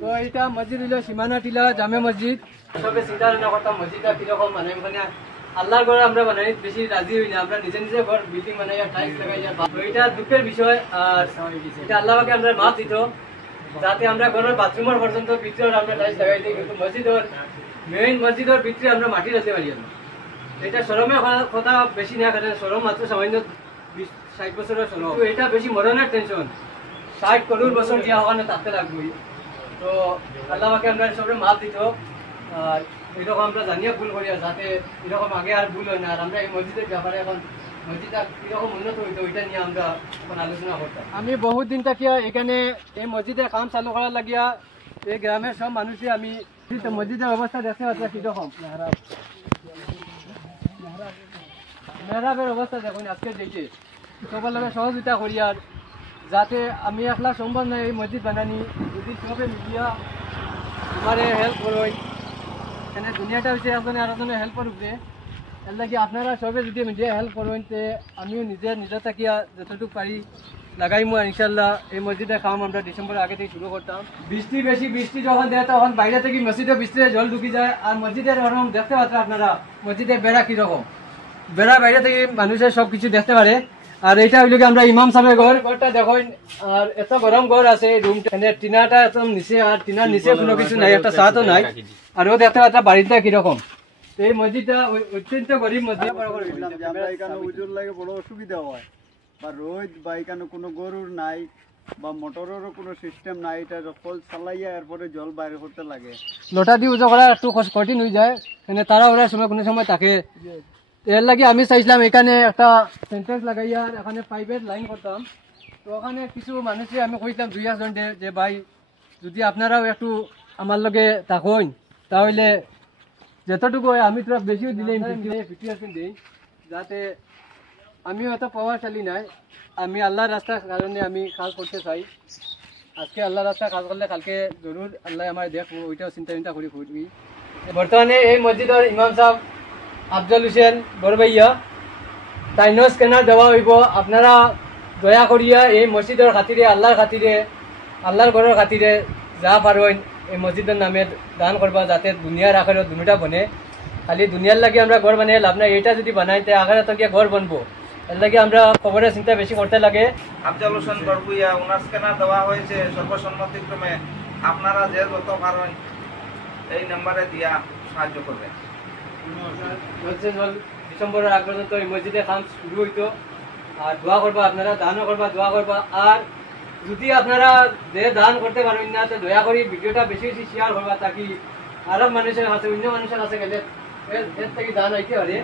তো এটা মসজিদ হইল সীমানা টিলা জামে মসজিদ। সবে চিন্তা ভাবনা করতাম মসজিদটা কিরকম বানাই, মানে আল্লাহর ঘর আমরা বানাই বেশি রাজি হই না, আমরা নিজে নিজে ঘর বিল্ডিং বানাই টাইলস লাগাই। তো এটা দুঃখের বিষয়। আর এটা আল্লাহকে আমরা মাফ দিত যাতে আমরা ঘরের বাথরুমের পর্যন্ত ভিতরে আমরা টাইলস লাগাই দিই, কিন্তু মসজিদের মেইন মসজিদের ভিতরে আমরা মাটি রাখতে পারি না। এটা শরমের কথা বেশি না, কারণ শরম মাত্র সামান্য 60 বছরের শরম। এটা বেশি মরণের টেনশন, 60 করোড় বছর দিয়া ওখানে থাকতে লাগবে। তো আল্লাহকে আমরা সবাই মাফ দিত। আর এরকম আমরা জানিয়ে ভুল করি যাতে এরকম আগে আর ভুল হয় না। আর আমরা এই মসজিদের ব্যাপারে এখন মসজিদটা কিরকম উন্নত হইতো ওইটা নিয়ে আমরা এখন আলোচনা করতাম। আমি বহুত দিন থাকিয়া এখানে এই মসজিদের কাম চালু করার লাগিয়া এই গ্রামের সব মানুষই আমি মসজিদের অবস্থা দেখতে পাচ্ছি কিরকম। মেহরাবের অবস্থা দেখুন আজকে দেখে সবার লগে সহযোগিতা করি। আর যাতে আমি একলা সম্ভব নয় এই মসজিদ বানানি, যদি সবে মিলিয়া আমার হেল্প করুন। এখানে দুনিয়াটা হচ্ছে একজনে আর একজনের হেল্পের উপরে। এর লাগে আপনারা সবে যদি মিলিয়ে হেল্প করুন তে আমিও নিজে থাকিয়া যতটুকু পারি লাগাইমু। ইনশাল্লাহ এই মসজিদের কাম আমরা ডিসেম্বরের আগে থেকে শুরু করতাম। বৃষ্টি যখন দেয় তখন বাইরে থেকে মসজিদের বৃষ্টিতে জল ঢুকি যায়। আর মসজিদের ওরকম দেখতে পাচ্ছেন আপনারা মসজিদের বেড়া কিরকম, বেড়া বাইরে থেকে মানুষের সবকিছু দেখতে পারে। আর এইটা হইল আমরা ইমাম সাহেবের ঘর, ঘরটা দেখেন। আর এত গরম ঘর আছে রুমটা, টিনাটা একদম নিচে, আর টিনার নিচে কোনো কিছু নাই, একটা ছাদও নাই। আর ও দেখতে পাচ্ছেন বাড়িটা কিরকম। এই মসজিদটা অত্যন্ত গরিব মসজিদ। আমরা এখানে উজুর লাগে বড় অসুবিধা হয়, বা রোদ বা এখানে কোনো গরুর নাই বা মোটরেরও কোনো সিস্টেম নাই। এটা কল চালাইয়া এরপরে জল বাইরে করতে লাগে। লোটা দিয়ে উজো করা একটু কঠিন হয়ে যায়, তারা ওরা সময় কোনো সময় থাকে। এর লাগে আমি চাইছিলাম এখানে একটা সেন্টেন্স লাগাইয়া এখানে পাইপের লাইন করতাম। তো ওখানে কিছু মানুষে আমি কইতাম 2 জন যে ভাই যদি আপনারাও একটু আমার লগে থাকুন তাহলে যতটুকু হয় আমি তোরা বেশিও দিলে 50% দিই, যাতে আমিও এত প্রভাবশালী নাই। আমি আল্লাহর রাস্তার কারণে আমি কাজ করতে চাই। আজকে আল্লাহর রাস্তা কাজ করলে কালকে জরুর আল্লাহ আমার দেখবো, ওইটাও চিন্তা করি করবি। বর্তমানে এই মসজিদের ইমাম সাহেব আফজল হোসেন বড়ভাইয়া তাইনো স্ক্যানার দেওয়া হইব। আপনারা দয়া করিয়া এই মসজিদের খাতিরে, আল্লাহর খাতিরে, আল্লাহর ঘরের খাতিরে যা পারেন এই মসজিদের নামে দান করবা, যাতে দুনিয়ার আখের দুনিয়াটা বনে। খালি দুনিয়ার লাগে আমরা ঘর বানিয়ে লাভ নাই, এটা যদি বানাইতে আখের তো গিয়ে ঘর বনবো। এর লাগে আমরা খবরের চিন্তা বেশি করতে লাগে। আফজল হোসেন বড়ভুইয়া ওনার স্ক্যানার দেওয়া হয়েছে সর্বসম্মতিক্রমে। আপনারা যে যত পারেন এই নাম্বারে দিয়া সাহায্য করবেন। ডিসেম্বরের আগ পর্যন্ত এই মসজিদে কাম শুরু হইতো। আর দোয়া করবা, আপনারা দানও করবা, দোয়া করবা। আর যদি আপনারা যে দান করতে পারবেন না তো দয়া করি ভিডিওটা বেশি বেশি শেয়ার করবা, তাকি আরো মানুষের কাছে, অন্য মানুষের কাছে গেলে এর থেকে দান আইতে পারে।